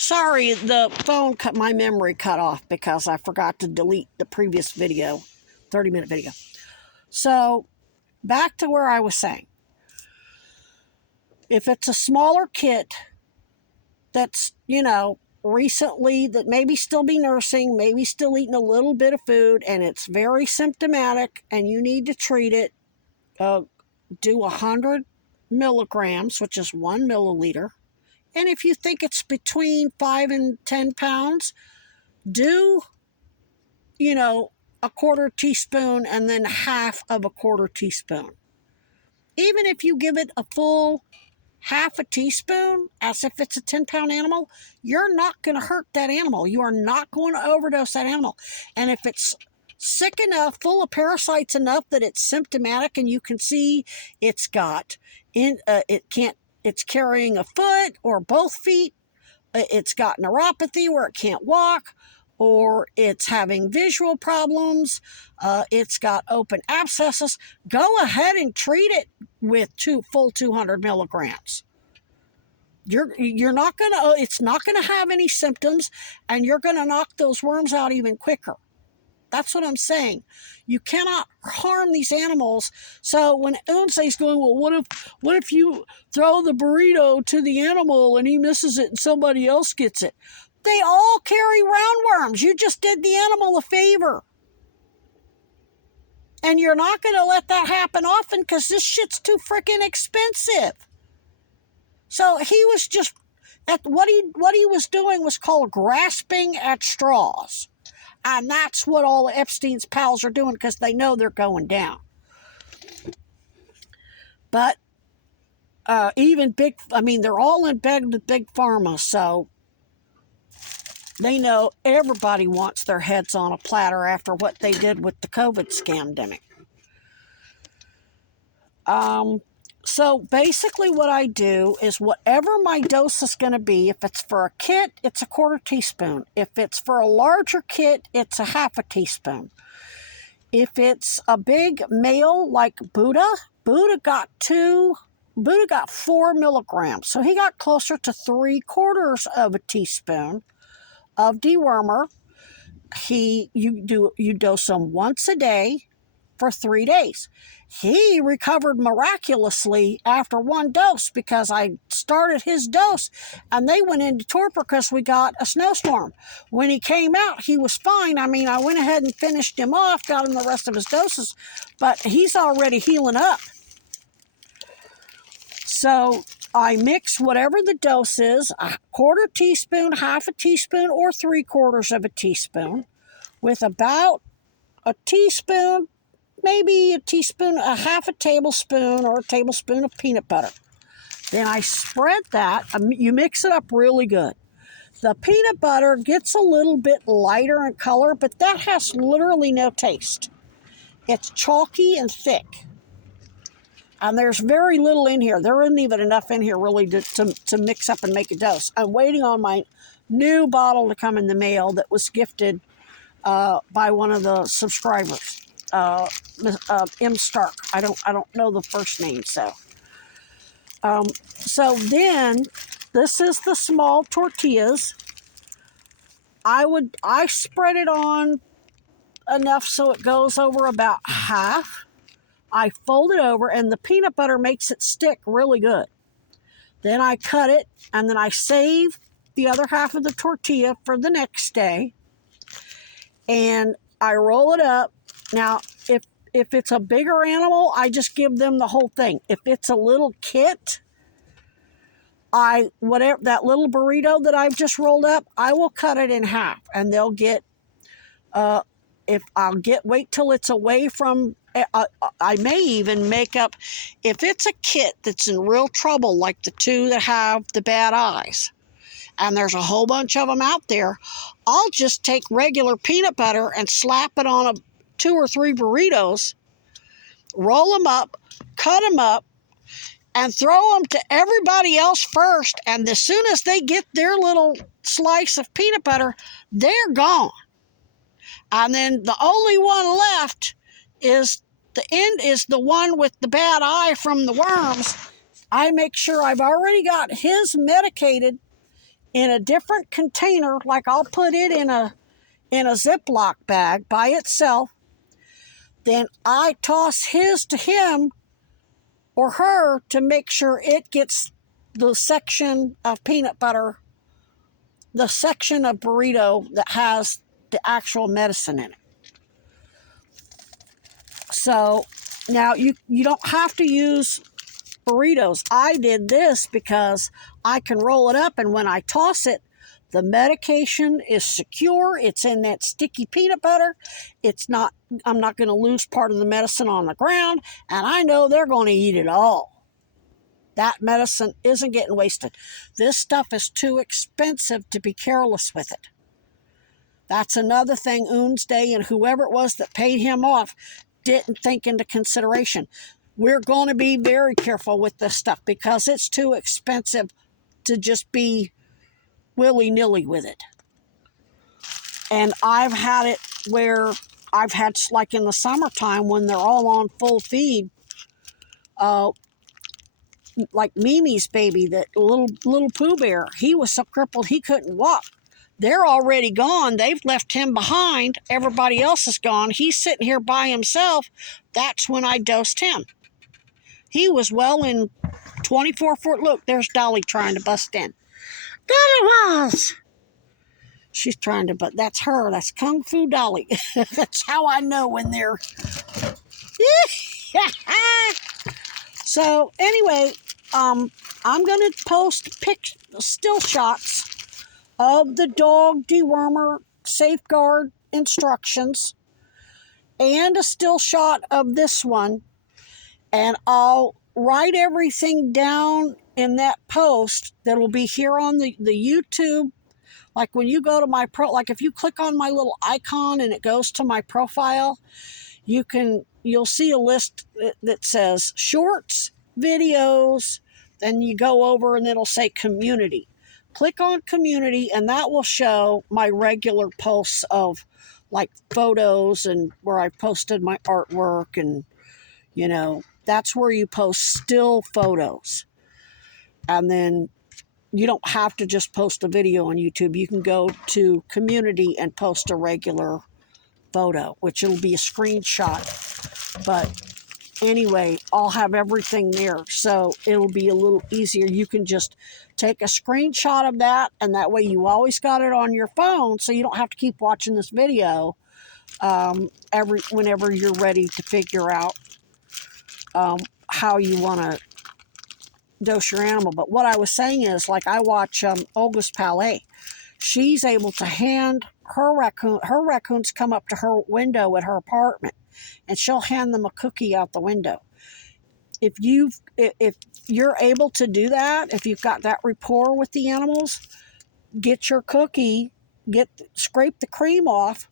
Sorry, the phone cut my memory cut off because I forgot to delete the previous video, 30-minute video. So back to where I was saying. If it's a smaller kit that's, recently, that maybe still be nursing, maybe still eating a little bit of food, and it's very symptomatic and you need to treat it, do 100 milligrams, which is 1 milliliter. And if you think it's between 5 and 10 pounds, do, a quarter teaspoon and then half of a quarter teaspoon. Even if you give it a full half a teaspoon, as if it's a 10-pound animal, you're not going to hurt that animal. You are not going to overdose that animal. And if it's sick enough, full of parasites enough that it's symptomatic and you can see it's got, it's carrying a foot or both feet, it's got neuropathy where it can't walk, or it's having visual problems, it's got open abscesses, go ahead and treat it with full 200 milligrams. You're not gonna, it's not gonna have any symptoms, and you're gonna knock those worms out even quicker. That's what I'm saying. You cannot harm these animals. So when Unse's going, well, what if you throw the burrito to the animal and he misses it and somebody else gets it? They all carry roundworms. You just did the animal a favor. And you're not going to let that happen often because this shit's too freaking expensive. So he was just, what he was doing was called grasping at straws. And that's what all the Epstein's pals are doing because they know they're going down. But even they're all in bed with big pharma, so they know everybody wants their heads on a platter after what they did with the COVID scamdemic. So basically what I do is whatever my dose is going to be, if it's for a kit, it's a quarter teaspoon. If it's for a larger kit, it's a half a teaspoon. If it's a big male like Buddha got 4 milligrams. So he got closer to 3/4 of a teaspoon of dewormer. You dose him once a day for 3 days. He recovered miraculously after one dose because I started his dose and they went into torpor because we got a snowstorm. When he came out, he was fine. I went ahead and finished him off, got him the rest of his doses, but he's already healing up. So I mix whatever the dose is, a quarter teaspoon, half a teaspoon, or 3/4 of a teaspoon, with about a teaspoon, maybe a half a tablespoon or a tablespoon of peanut butter. Then I spread that. You mix it up really good. The peanut butter gets a little bit lighter in color, but that has literally no taste. It's chalky and thick. And there's very little in here. There isn't even enough in here really to mix up and make a dose. I'm waiting on my new bottle to come in the mail that was gifted by one of the subscribers. M. Stark. I don't know the first name, so. So then, this is the small tortillas. I spread it on enough so it goes over about half. I fold it over, and the peanut butter makes it stick really good. Then I cut it, and then I save the other half of the tortilla for the next day. And I roll it up. Now, if it's a bigger animal, I just give them the whole thing. If it's a little kit, whatever that little burrito that I've just rolled up, I will cut it in half, and they'll get. Wait till it's away from. I may even make up, if it's a kit that's in real trouble, like the two that have the bad eyes, and there's a whole bunch of them out there, I'll just take regular peanut butter and slap it on 2 or 3 burritos, roll them up, cut them up, and throw them to everybody else first. And as soon as they get their little slice of peanut butter, they're gone. And then the only one left is the one with the bad eye from the worms. I make sure I've already got his medicated in a different container, like I'll put it in a Ziploc bag by itself. Then I toss his to him or her to make sure it gets the section of peanut butter, the section of burrito that has the actual medicine in it. So now you don't have to use burritos. I did this because I can roll it up, and when I toss it, the medication is secure. It's in that sticky peanut butter. I'm not going to lose part of the medicine on the ground, and I know they're going to eat it all. That medicine isn't getting wasted. This stuff is too expensive to be careless with it. That's another thing Oons Day and whoever it was that paid him off didn't think into consideration. We're going to be very careful with this stuff because it's too expensive to just be willy-nilly with it. And I've had it where I've had, like in the summertime when they're all on full feed, like Mimi's baby, that little Pooh Bear, he was so crippled he couldn't walk. They're already gone. They've left him behind. Everybody else is gone. He's sitting here by himself. That's when I dosed him. He was well in 24-foot. Look, there's Dolly trying to bust in. Dolly was. She's trying to, but that's her. That's Kung Fu Dolly. That's how I know when they're... So anyway, I'm going to post still shots of the dog dewormer safeguard instructions and a still shot of this one, and I'll write everything down in that post that'll be here on the YouTube. Like when you go to my like if you click on my little icon and it goes to my profile, you'll see a list that says shorts, videos, then you go over and it'll say community. Click on community and that will show my regular posts of like photos and where I posted my artwork, and that's where you post still photos. And then you don't have to just post a video on YouTube. You can go to community and post a regular photo, which it'll be a screenshot. But anyway, I'll have everything there, so it'll be a little easier. You can just take a screenshot of that, and that way you always got it on your phone, so you don't have to keep watching this video whenever you're ready to figure out how you want to dose your animal. But what I was saying is, like, I watch Olga's Palais. She's able to hand her raccoons come up to her window at her apartment, and she'll hand them a cookie out the window. If you're able to do that, if you've got that rapport with the animals, get your cookie, scrape the cream off,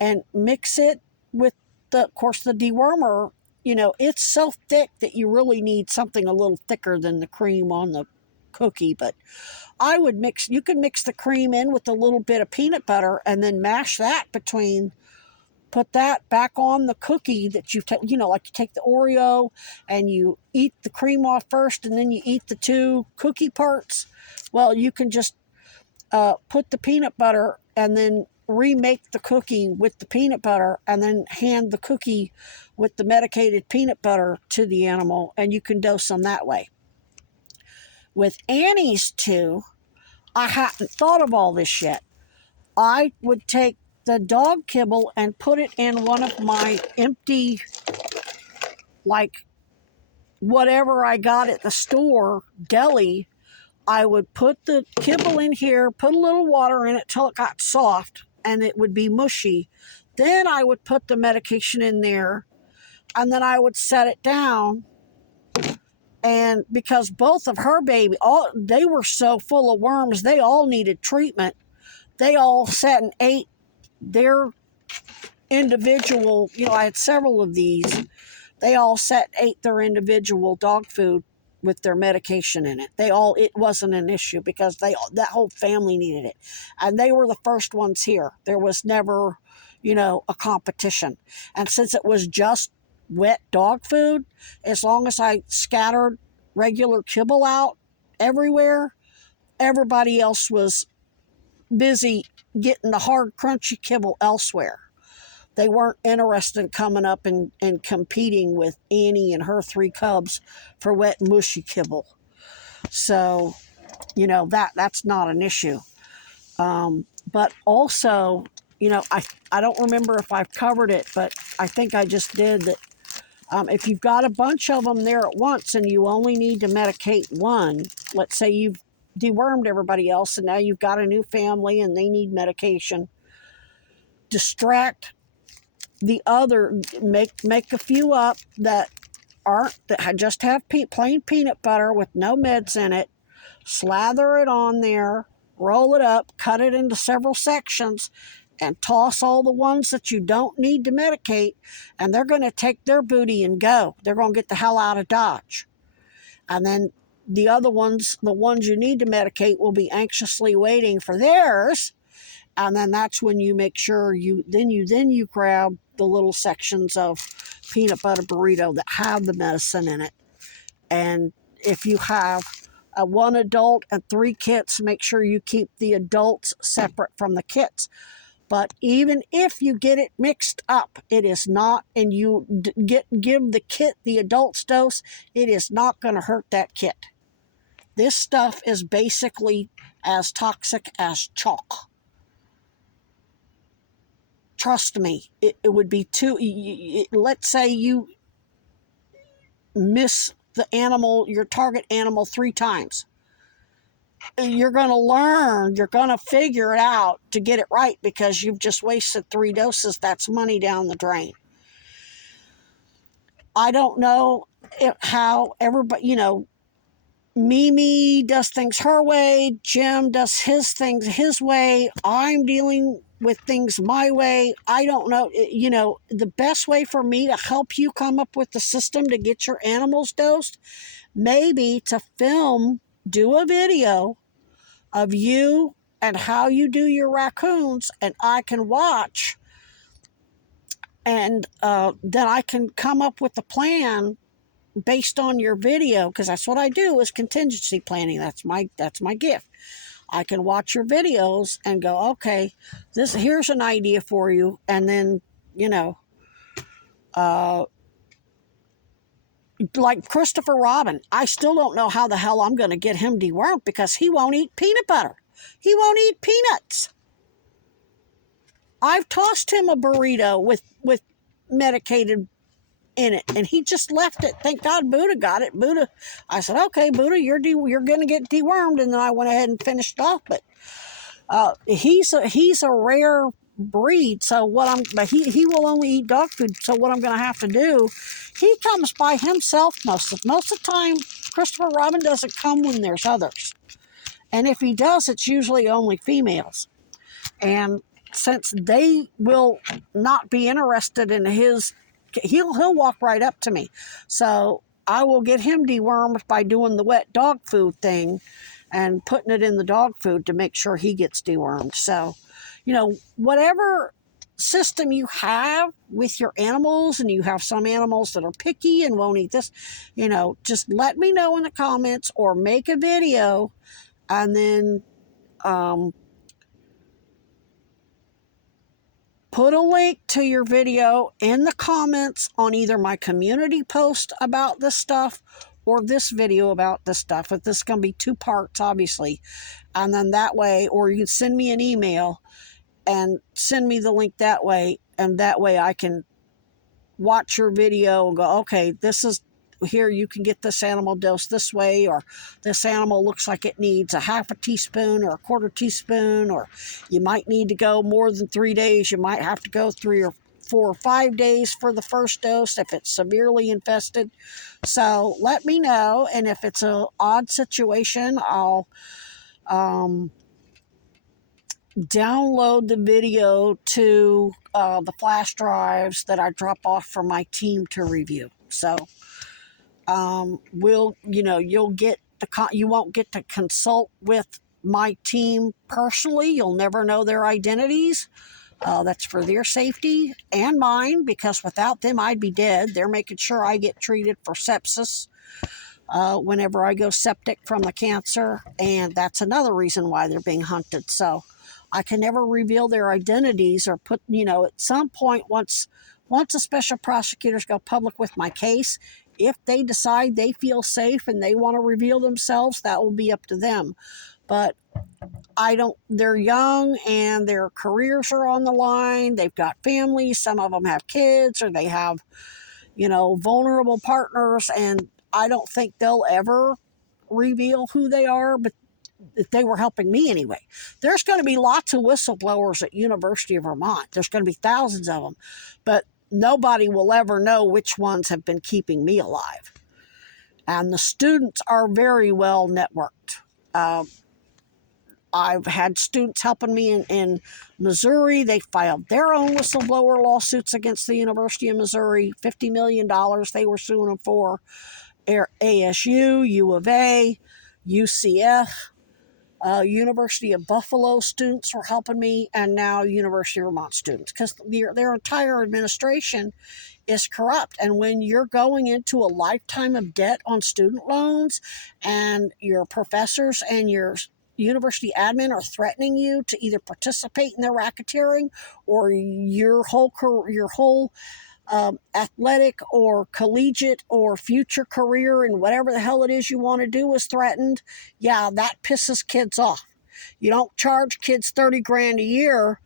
and mix it with of course, the dewormer. It's so thick that you really need something a little thicker than the cream on the cookie. But you could mix the cream in with a little bit of peanut butter and then mash that put that back on the cookie that like you take the Oreo and you eat the cream off first and then you eat the two cookie parts. Well, you can just put the peanut butter and then remake the cookie with the peanut butter and then hand the cookie with the medicated peanut butter to the animal, and you can dose them that way. With Annie's two, I hadn't thought of all this yet. I would take the dog kibble and put it in one of my empty, like whatever I got at the store, deli. I would put the kibble in here, put a little water in it till it got soft and it would be mushy. Then I would put the medication in there and then I would set it down. And because both of her baby, they were so full of worms, they all needed treatment. They all sat and ate their individual, I had several of these. They all sat and ate their individual dog food with their medication in it. It wasn't an issue because that whole family needed it. And they were the first ones here. There was never, a competition. And since it was just wet dog food, as long as I scattered regular kibble out everywhere, everybody else was busy getting the hard, crunchy kibble elsewhere. They weren't interested in coming up and competing with Annie and her 3 cubs for wet, mushy kibble. So, that's not an issue. But also, I don't remember if I've covered it, but I think I just did that. If you've got a bunch of them there at once and you only need to medicate one, let's say you've dewormed everybody else and now you've got a new family and they need medication, distract the other, make a few up that just have plain peanut butter with no meds in it, slather it on there, roll it up, cut it into several sections, and toss all the ones that you don't need to medicate, and they're going to take their booty and go. They're going to get the hell out of Dodge. And then the other ones, the ones you need to medicate, will be anxiously waiting for theirs. And then that's when you make sure you grab the little sections of peanut butter burrito that have the medicine in it. And if you have one adult and 3 kits, make sure you keep the adults separate from the kits. But even if you get it mixed up, it is not, and you give the kit the adult's dose, it is not going to hurt that kit. This stuff is basically as toxic as chalk. Trust me, it would be let's say you miss the animal, your target animal 3 times. You're going to learn, you're going to figure it out to get it right because you've just wasted 3 doses. That's money down the drain. I don't know how everybody, Mimi does things her way, Jim does his things his way, I'm dealing with things my way. I don't know, the best way for me to help you come up with the system to get your animals dosed, maybe to do a video of you and how you do your raccoons, and I can watch, and then I can come up with a plan based on your video, because that's what I do, is contingency planning. That's my gift. I can watch your videos and go, okay, here's an idea for you, and then like Christopher Robin, I still don't know how the hell I'm going to get him dewormed because he won't eat peanut butter. He won't eat peanuts. I've tossed him a burrito with medicated in it, and he just left it. Thank God Buddha got it. I said, okay, Buddha, you're going to get dewormed, and then I went ahead and finished off. But he's a rare breed, so but he will only eat dog food. So what I'm going to have to do, he comes by himself most of the time. Christopher Robin doesn't come when there's others, and if he does, it's usually only females. And since they will not be interested in he'll walk right up to me. So I will get him dewormed by doing the wet dog food thing and putting it in the dog food to make sure he gets dewormed. So, whatever system you have with your animals, and you have some animals that are picky and won't eat this, just let me know in the comments or make a video, and then put a link to your video in the comments on either my community post about this stuff or this video about this stuff. If this is going to be 2 parts, obviously. And then that way, or you can send me an email and send me the link that way. And that way I can watch your video and go, okay, here you can get this animal dosed this way, or this animal looks like it needs a half a teaspoon or a 1/4 teaspoon, or you might need to go more than 3 days. You might have to go 3 or 4 or 5 days for the first dose if it's severely infested. So let me know, and if it's an odd situation, I'll download the video to the flash drives that I drop off for my team to review. So you'll get you won't get to consult with my team personally. You'll never know their identities. That's for their safety and mine, because without them I'd be dead. They're making sure I get treated for sepsis. whenever I go septic from the cancer, and that's another reason why they're being hunted. So I can never reveal their identities or put, at some point, once the special prosecutors go public with my case, if they decide they feel safe and they want to reveal themselves, that will be up to them. But they're young and their careers are on the line. They've got families. Some of them have kids, or they have, vulnerable partners. And I don't think they'll ever reveal who they are, but they were helping me anyway. There's going to be lots of whistleblowers at University of Vermont. There's going to be thousands of them, but nobody will ever know which ones have been keeping me alive. And the students are very well networked. I've had students helping me in Missouri. They filed their own whistleblower lawsuits against the University of Missouri. $50 million they were suing them for. ASU, U of A, UCF, University of Buffalo students were helping me, and now University of Vermont students, because their entire administration is corrupt. And when you're going into a lifetime of debt on student loans, and your professors and your university admin are threatening you to either participate in their racketeering, or your whole athletic or collegiate or future career and whatever the hell it is you want to do is threatened, yeah, that pisses kids off. You don't charge kids $30,000 a year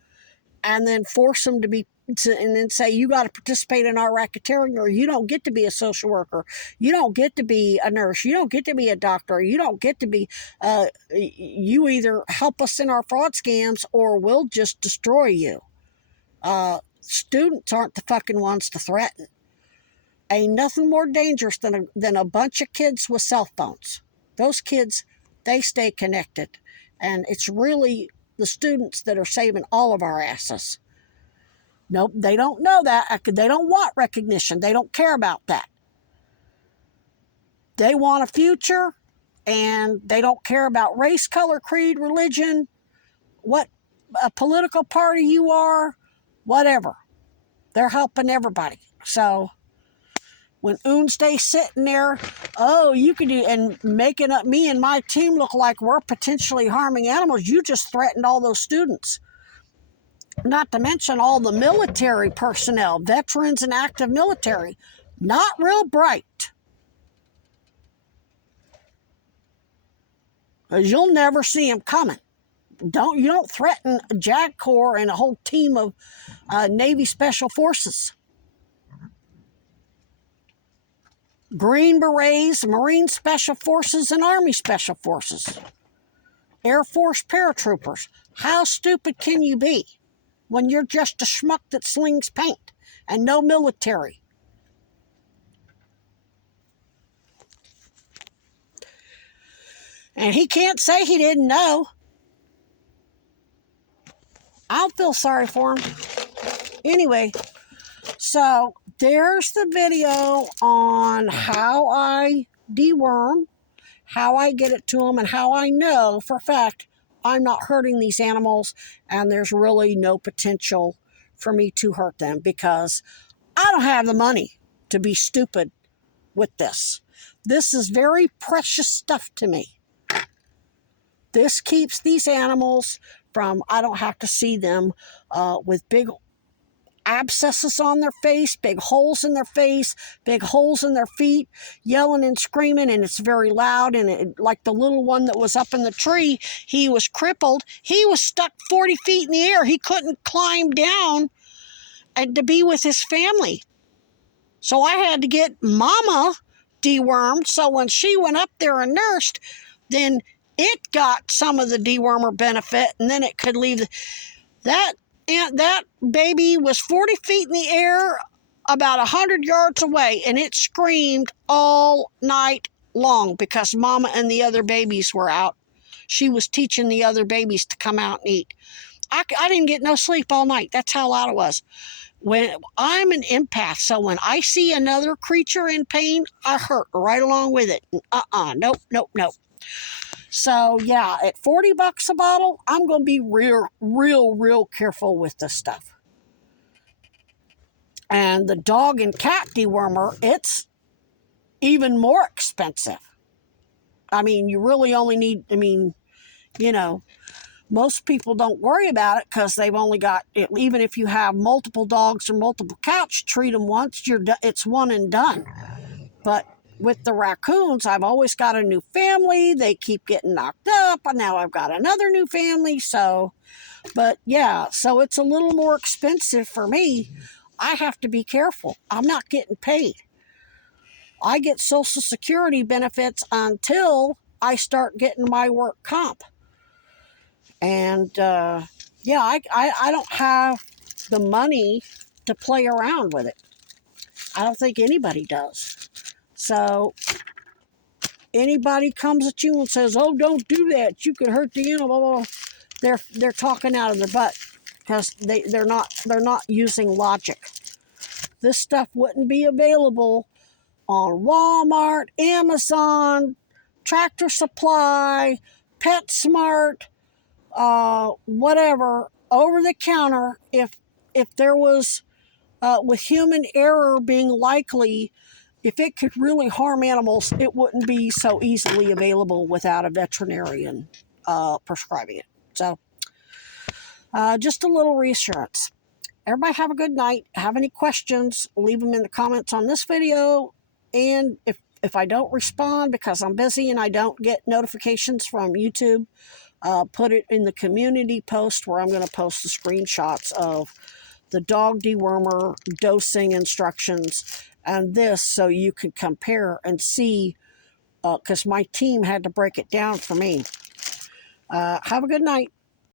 and then force them and then say, you got to participate in our racketeering, or you don't get to be a social worker, you don't get to be a nurse, you don't get to be a doctor, you don't get to be, you either help us in our fraud scams or we'll just destroy you. Students aren't the fucking ones to threaten. Ain't nothing more dangerous than a bunch of kids with cell phones. Those kids, they stay connected. And it's really the students that are saving all of our asses. Nope, they don't know that. They don't want recognition. They don't care about that. They want a future, and they don't care about race, color, creed, religion, what a political party you are, whatever. They're helping everybody. So when Oonstay's sitting there, you could do, and making up me and my team look like we're potentially harming animals, you just threatened all those students. Not to mention all the military personnel, veterans and active military, not real bright. Because you'll never see them coming. You don't threaten a JAG Corps and a whole team of Navy Special Forces. Green Berets, Marine Special Forces, and Army Special Forces. Air Force paratroopers. How stupid can you be when you're just a schmuck that slings paint and no military? And he can't say he didn't know. I don't feel sorry for him. Anyway, so there's the video on how I deworm, how I get it to them, and how I know for a fact I'm not hurting these animals, and there's really no potential for me to hurt them, because I don't have the money to be stupid with this. This is very precious stuff to me. This keeps these animals from, I don't have to see them with big abscesses on their face, big holes in their face, big holes in their feet, yelling and screaming, and it's very loud. And like the little one that was up in the tree, he was crippled. He was stuck 40 feet in the air. He couldn't climb down and to be with his family. So I had to get Mama dewormed, so when she went up there and nursed, then it got some of the dewormer benefit, and then it could leave. That baby was 40 feet in the air, about 100 yards away, and it screamed all night long because Mama and the other babies were out. She was teaching the other babies to come out and eat. I didn't get no sleep all night. That's how loud it was. When I'm an empath, so when I see another creature in pain, I hurt right along with it. Nope. So yeah, at $40 a bottle, I'm going to be real careful with this stuff. And the dog and cat dewormer, it's even more expensive. I mean, you really only need, I mean, you know, most people don't worry about it because they've only got, even if you have multiple dogs or multiple cats, treat them once, it's one and done. But with the raccoons, I've always got a new family. They keep getting knocked up, and now I've got another new family. So, but yeah, so it's a little more expensive for me. I have to be careful. I'm not getting paid. I get Social Security benefits until I start getting my work comp. And yeah, I don't have the money to play around with it. I don't think anybody does. So anybody comes at you and says, "Oh, don't do that. You could hurt the animal," they're talking out of their butt because they're not using logic. This stuff wouldn't be available on Walmart, Amazon, Tractor Supply, PetSmart, whatever, over the counter, if there was, with human error being likely, if it could really harm animals, it wouldn't be so easily available without a veterinarian prescribing it. So just a little reassurance. Everybody have a good night. Have any questions, leave them in the comments on this video. And if I don't respond because I'm busy and I don't get notifications from YouTube, put it in the community post where I'm going to post the screenshots of the dog dewormer dosing instructions and this, so you can compare and see, because my team had to break it down for me. Have a good night.